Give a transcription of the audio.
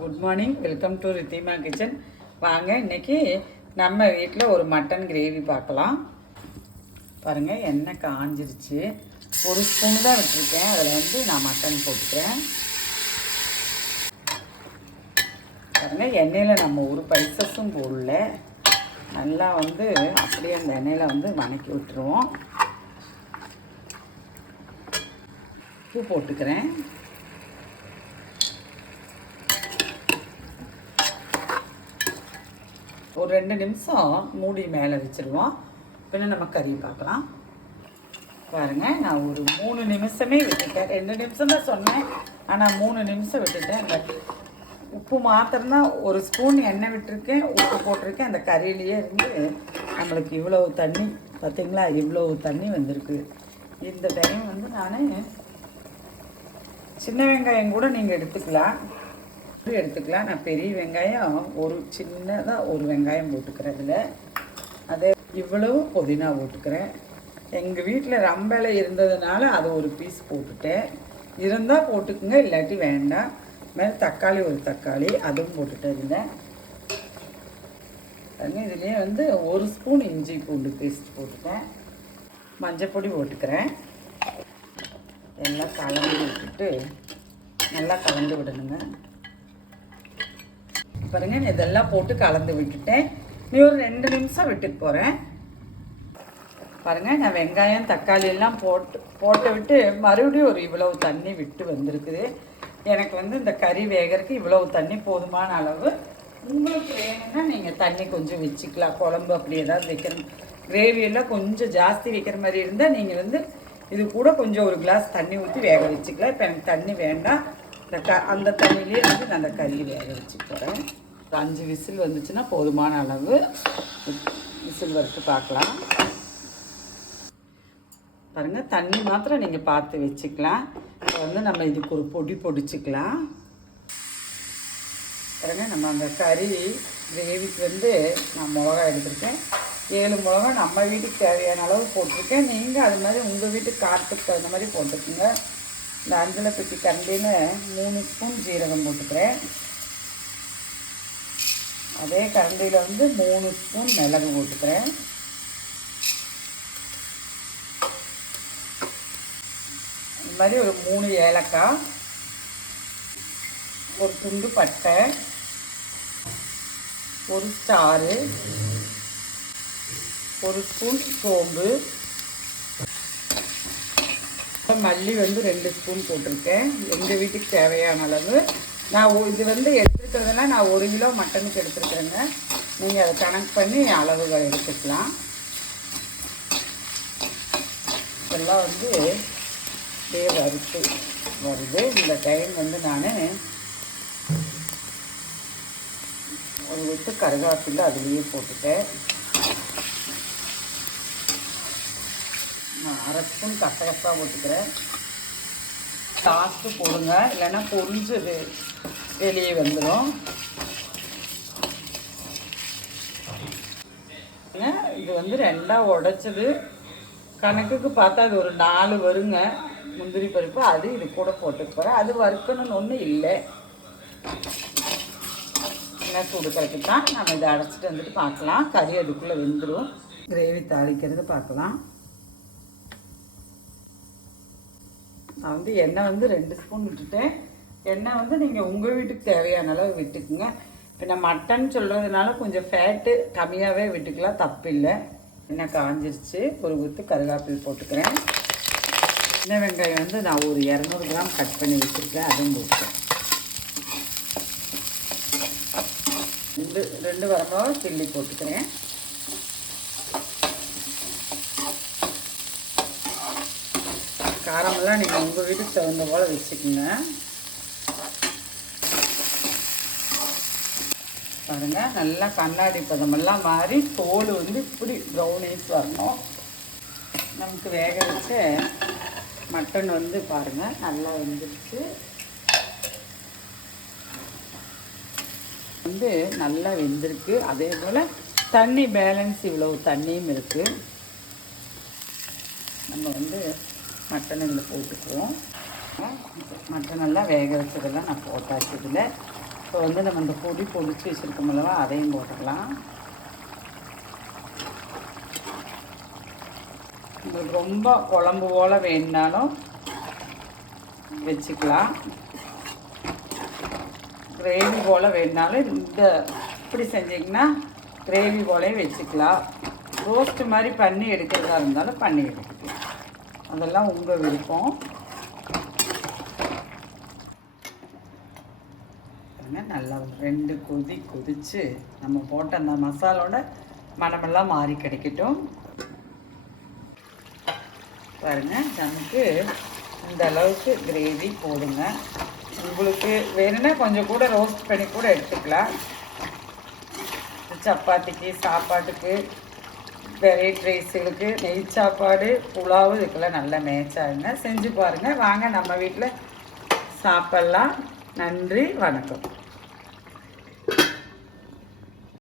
Good morning, welcome to Ridhima kitchen. வாங்க, இன்னைக்கு நம்ம வீட்டில் ஒரு மட்டன் கிரேவி பார்க்கலாம். பாருங்கள், எண்ணெய் காஞ்சிருச்சு. ஒரு ஸ்பூன் தான் விட்டுருக்கேன். அதில் வந்து நான் மட்டன் போட்டுக்கிறேன். பாருங்கள், எண்ணெயில் நம்ம ஒரு பைசஸும் போடல. நல்லா வந்து அப்படியே அந்த எண்ணெயில் வந்து வதக்கி விட்டுருவோம். உப்பு போட்டுக்கிறேன். ஒரு 2 நிமிஷம் மூடி மேலே வச்சுருவோம். பின்ன நம்ம கறி பார்க்கலாம். பாருங்கள், நான் ஒரு 3 நிமிஷமே விட்டுட்டேன். 2 நிமிஷம் தான் சொன்னேன், ஆனால் 3 நிமிஷம் விட்டுட்டேன். அந்த உப்பு மாத்திரம்தான், ஒரு ஸ்பூன் எண்ணெய் விட்டுருக்கேன், உப்பு போட்டிருக்கேன். அந்த கறியிலேயே இருந்து நம்மளுக்கு இவ்வளவு தண்ணி பார்த்திங்களா, இவ்வளவு தண்ணி வந்திருக்கு. இந்த டைம் வந்து நான் சின்ன வெங்காயம் கூட நீங்கள் எடுத்துக்கலாம். நான் பெரிய வெங்காயம் ஒரு சின்னதாக ஒரு வெங்காயம் போட்டுக்கிறேன். இதில் அதே இவ்வளவு புதினா போட்டுக்கிறேன். எங்கள் வீட்டில் ரம்பலை இருந்ததுனால அது ஒரு பீஸ் போட்டுட்டேன். இருந்தால் போட்டுக்குங்க, இல்லாட்டி வேண்டாம். மேலே தக்காளி ஒரு தக்காளி அதுவும் போட்டுட்டேன். இதில் இதுலேயே வந்து ஒரு ஸ்பூன் இஞ்சி பூண்டு பேஸ்ட் போட்டுட்டேன். மஞ்சப்பொடி போட்டுக்கிறேன். எல்லாம் கலந்து விட்டுட்டு நல்லா கலந்து விடணுங்க. பாருங்கள், இதெல்லாம் போட்டு கலந்து விட்டுட்டேன். நீ ஒரு 2 நிமிஷம் விட்டுட்டு போகிறேன். பாருங்கள், நான் வெங்காயம் தக்காளி எல்லாம் போட்டு விட்டு மறுபடியும் ஒரு இவ்வளவு தண்ணி விட்டு வந்திருக்குது. எனக்கு வந்து இந்த கறி வேகிறதுக்கு இவ்வளவு தண்ணி போதுமான அளவு. உங்களுக்கு வேணும்னா நீங்கள் தண்ணி கொஞ்சம் வச்சுக்கலாம். குழம்பு அப்படி ஏதாவது வைக்கணும், கிரேவியெல்லாம் கொஞ்சம் ஜாஸ்தி வைக்கிற மாதிரி இருந்தால் நீங்கள் வந்து இது கூட கொஞ்சம் ஒரு கிளாஸ் தண்ணி ஊற்றி வேக வச்சுக்கலாம். இப்போ எனக்கு தண்ணி வேண்டாம். அந்த தண்ணியிலே வந்து நான் அந்த கறியை வேக வச்சு போகிறேன். 5 விசில் வந்துச்சுன்னா போதுமான அளவு. விசில் வரைக்கும் பார்க்கலாம். பாருங்கள், தண்ணி மாத்திரம் நீங்கள் பார்த்து வச்சுக்கலாம். இப்போ வந்து நம்ம இதுக்கு ஒரு பொடி பொடிச்சிக்கலாம். பாருங்கள், நம்ம அந்த கறி கிரேவிக்கு வந்து நான் மிளகா எடுத்துருக்கேன். 7 மிளகா நம்ம வீட்டுக்கு தேவையான அளவு போட்டிருக்கேன். நீங்கள் அது மாதிரி உங்கள் வீட்டுக்கு காட்டுக்கு தகுந்த மாதிரி போட்டுக்கோங்க. இந்த அஞ்சலை பெட்டி கரண்டின்னு 3 ஸ்பூன் ஜீரகம் போட்டுக்கிறேன். அதே கரண்டியில் வந்து 3 ஸ்பூன் மிளகு போட்டுக்கிறேன். இந்த மாதிரி ஒரு 3 ஏலக்காய், ஒரு துண்டு பட்டை, ஒரு ஸ்டாரு, ஒரு ஸ்பூன் சோம்பு, மல்லி வந்து 2 ஸ்பூன் போட்டிருக்கேன். எங்கள் வீட்டுக்கு தேவையான அளவு. நான் இது வந்து எடுத்துருக்கிறதுலாம் நான் 1 கிலோ மட்டனுக்கு எடுத்துருக்குறேங்க. நீங்கள் அதை கணக்கு பண்ணி அளவுகள் எடுத்துக்கலாம். இதெல்லாம் வந்து அப்படியே வறுத்து வருது. இந்த டைம் வந்து நான் ஒரு விட்டு கருவேப்பிலை அதுலேயே போட்டுட்டேன். நான் 1/2 ஸ்பூன் கசகசா போட்டுக்கிறேன். லாஸ்ட்டு போடுங்க, இல்லைன்னா பொரிஞ்சது வெளியே வந்துடும். இது வந்து 2ஆக உடைச்சது. கணக்குக்கு பார்த்தா அது ஒரு 4 வருங்க முந்திரி பருப்பு. அது இது கூட போட்டுக்க போகிறேன். அது வறுக்கணும்னு ஒன்றும் இல்லை. என்ன கொடுக்கறதுக்கு தான் நம்ம இதை அடைச்சிட்டு வந்துட்டு பார்க்கலாம். கறி அதுக்குள்ளே வெந்துடும். கிரேவி தாளிக்கிறது பார்க்கலாம். நான் வந்து எண்ணெய் வந்து 2 ஸ்பூன் விட்டுட்டேன். எண்ணெய் வந்து நீங்கள் உங்கள் வீட்டுக்கு தேவையான அளவு விட்டுக்குங்க. இப்போ நான் மட்டன் சொல்கிறதுனால கொஞ்சம் ஃபேட்டு கம்மியாகவே விட்டுக்கலாம், தப்பு இல்லை. எண்ணெய் காஞ்சிருச்சு. ஒரு ஊற்று கருவேப்பிலை போட்டுக்கிறேன். சின்ன வெங்காயம் வந்து நான் ஒரு 200 கிராம் கட் பண்ணி வச்சுருக்கேன், அதுவும் போட்டுக்கிறேன். 2 வரமிளகா கிள்ளி போட்டுக்கிறேன். காரமெல்லாம் நீங்கள் உங்கள் வீட்டுக்கு தகுந்த போல் வச்சுக்கோங்க. பாருங்கள், நல்லா கண்ணாடி பதமெல்லாம் மாறி தோல் வந்து இப்படி ப்ரௌனிஷ் வரணும். நமக்கு வேக வச்ச மட்டன் வந்து பாருங்கள் நல்லா வெந்துருச்சு. வந்து நல்லா வெந்திருக்கு. அதே போல் தண்ணி பேலன்ஸ் இவ்வளவு தண்ணியும் இருக்குது. நம்ம வந்து மட்டன் இதில் போட்டுக்குவோம். மட்டன் எல்லாம் வேக வச்சதெல்லாம் நான் போட்டாச்சு. இதில் இப்போ வந்து நம்ம இந்த பொடி பொடிச்சு வச்சுருக்கோம் அல்லவா, அதையும் போட்டுக்கலாம். உங்களுக்கு ரொம்ப குழம்பு போல் வேணுனாலும் வச்சுக்கலாம், கிரேவி போல் வேணுனாலும் இப்படி செஞ்சிங்கன்னா கிரேவி போலே வச்சுக்கலாம். ரோஸ்ட்டு மாதிரி பண்ணி எடுக்கிறதா இருந்தாலும் பண்ணி எடுத்துக்கலாம், அதெல்லாம் உங்கள் விருப்பம். நல்லா 2 கொதி கொதித்து நம்ம போட்ட அந்த மசாலோட மணமெல்லாம் மாறி கிடைக்கட்டும். பாருங்கள், நமக்கு இந்த அளவுக்கு கிரேவி போடுங்க. உங்களுக்கு வேணும்னா கொஞ்சம் கூட ரோஸ்ட் பண்ணி கூட எடுத்துக்கலாம். சப்பாத்திக்கு, சாப்பாட்டுக்கு, வெரைட்டி ரைஸுகளுக்கு, நெய் சாப்பாடு, புலாவு இதுக்கெல்லாம் நல்லா மேட்ச் ஆகுங்க. செஞ்சு பாருங்கள். வாங்க நம்ம வீட்டில் சாப்பிட்லாம். நன்றி, வணக்கம்.